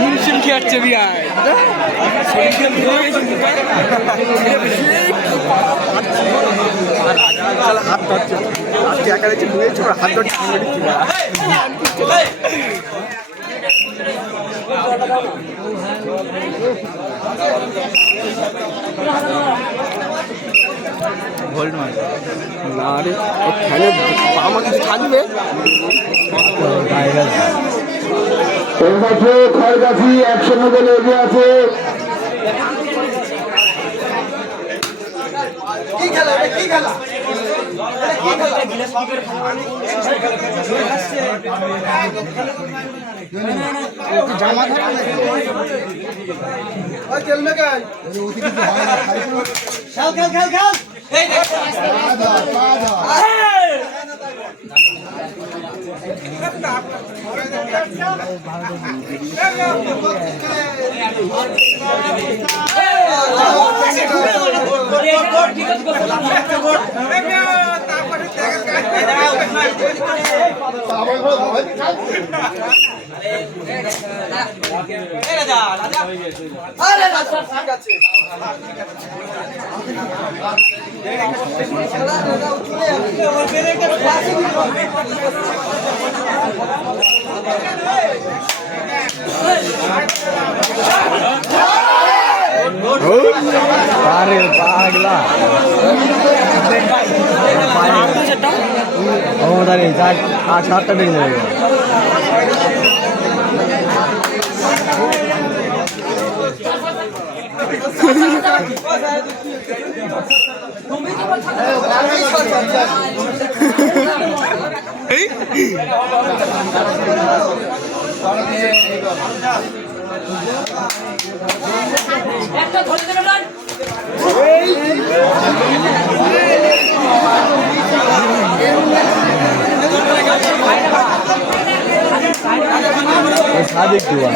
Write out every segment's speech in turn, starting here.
হিমশিম খেয়াচ্ছে বিয়ায় হাত ধরছে আজকে একা দেখছি বুঝেছি হাত ধরছে ভোল্ট মার না রে ফ্যানে আমার কিছু থাকবে খড়গাছি 1-0 গোলে এগিয়ে আছে। কি খেলা কি খেলা জামা খেলবে খেল খেল খেল খেল আরে পাগলা ও দাঁড়িয়ে 7টা বেজে যাবে একটা ধরে দেবেন না সাদিক দিওয়ান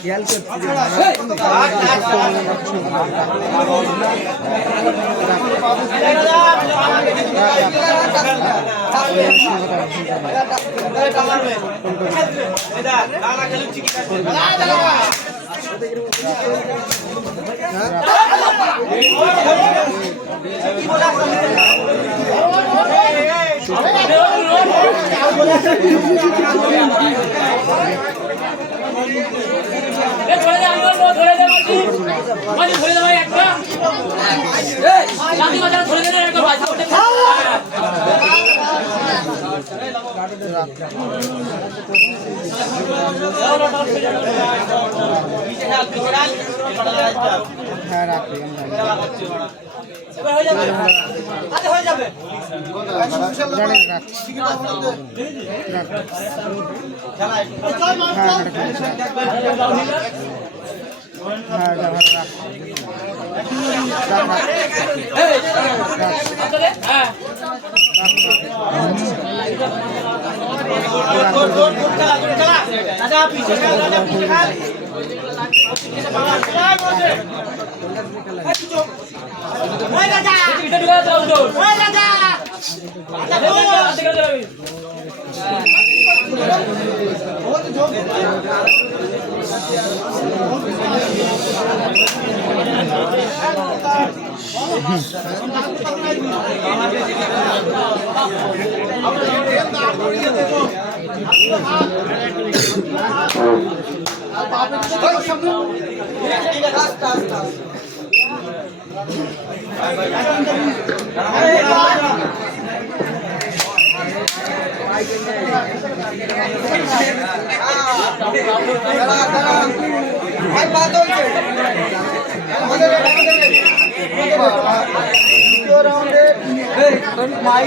খেয়াল ধরে দে আমি ধরে দে মাঝি ধরে দে ভাই একটা এই লাঠি মাঝে ধরে দে একটা বাজে ওঠে হ্যাঁ রাখি হয়ে যাবে আরে হয়ে যাবে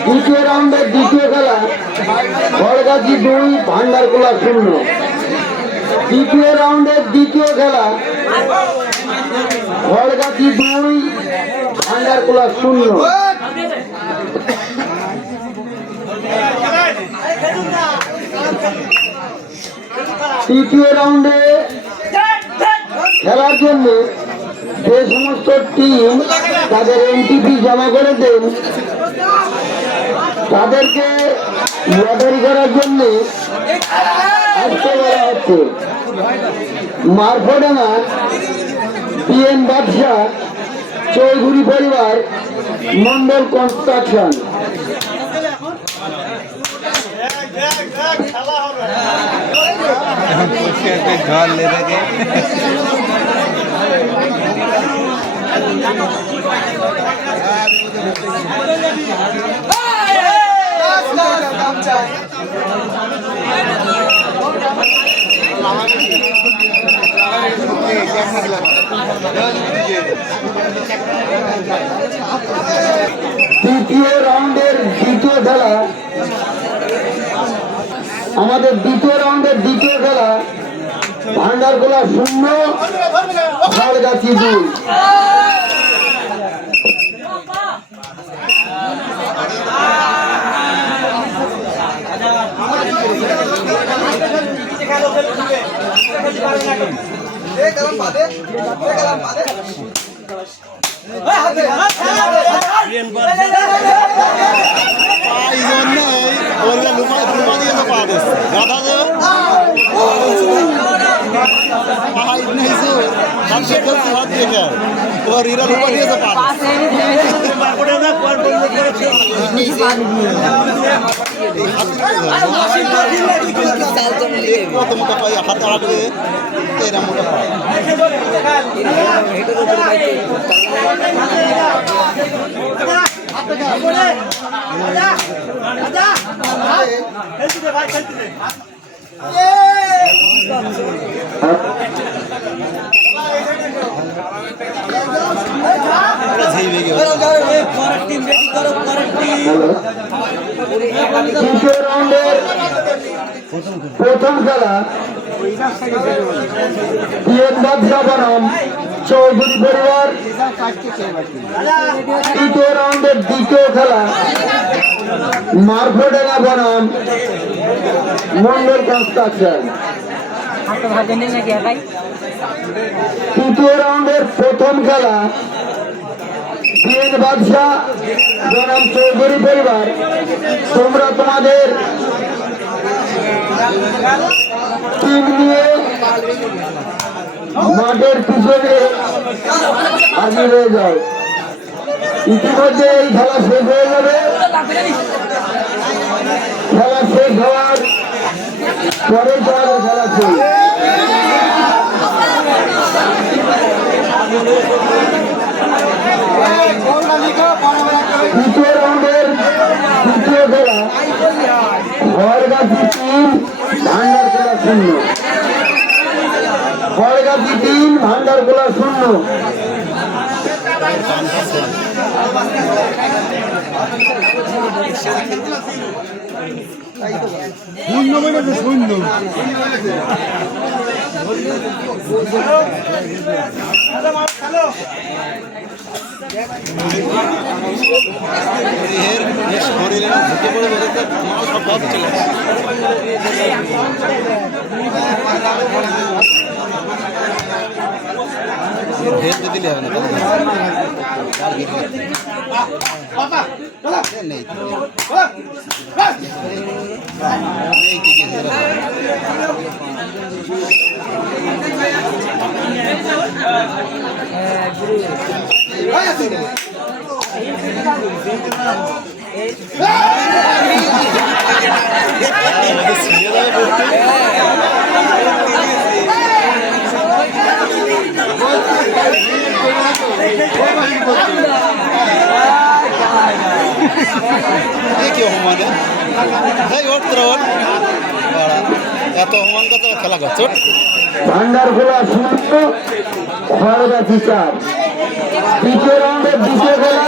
দ্বিতীয় রাউন্ডের দ্বিতীয় খেলা বড়গাছি 2 ভান্ডারকুলা 0। দ্বিতীয় রাউন্ডের দ্বিতীয় খেলা বড়গাছি 2 ভান্ডারকুলা 0। তৃতীয় রাউন্ডে খেলার জন্য যে সমস্ত টিম তাদের এনটিপি জমা করে দেন তাদেরকে লটারি করার জন্য আসতে বলা হচ্ছে। মারফোডাঙ্গা পিএন বাদশাহ চৌধুরী পরিবার মন্ডল কনস্ট্রাকশন। জল লেগে তৃতীয় রাউন্ডের দ্বিতীয় খেলা আমাদের দ্বিতীয় রাউন্ডের দ্বিতীয় খেলা ভান্ডারকুলা 0 বড়গাছি 2। হাতে আগে এরা মোটা পায় তৃতীয় রাউন্ডের প্রথম খেলা পিএন বাদশাহ বনাম চৌধুরী পরিবার। তৃতীয় রাউন্ডের দ্বিতীয় খেলা মারফোডাঙ্গা বনাম মন্ডল কনস্ট্রাকশন। তৃতীয় রাউন্ডের প্রথম খেলা পিএন বাদশাহ বনাম চৌধুরী পরিবার। তোমরা তোমাদের টিম নিয়ে মাঠের পিছনে আগিয়ে হয়ে যাও। ইতিমধ্যে এই খেলা শেষ হয়ে যাবে। খেলা শেষ হওয়ার পরে তোমাদের খেলা শেষ। দ্বিতীয় রাউন্ডের দ্বিতীয় খেলা বড়গাছি 3 ভান্ডারকুলা 0। বড়গাছি 3 ভান্ডারকুলা 0। শরীরে ঢুকে পড়ে বেরোতে সব বাদ চলে ভেদ দিলে হবে না নেই এই ওঠ তোরা ওঠ বাড়া, এত অপমান করতে খেলা করছো ভান্ডার খোলা 0 খড়গা 4 দ্বিতীয় রাউন্ডের দ্বিতীয় খেলা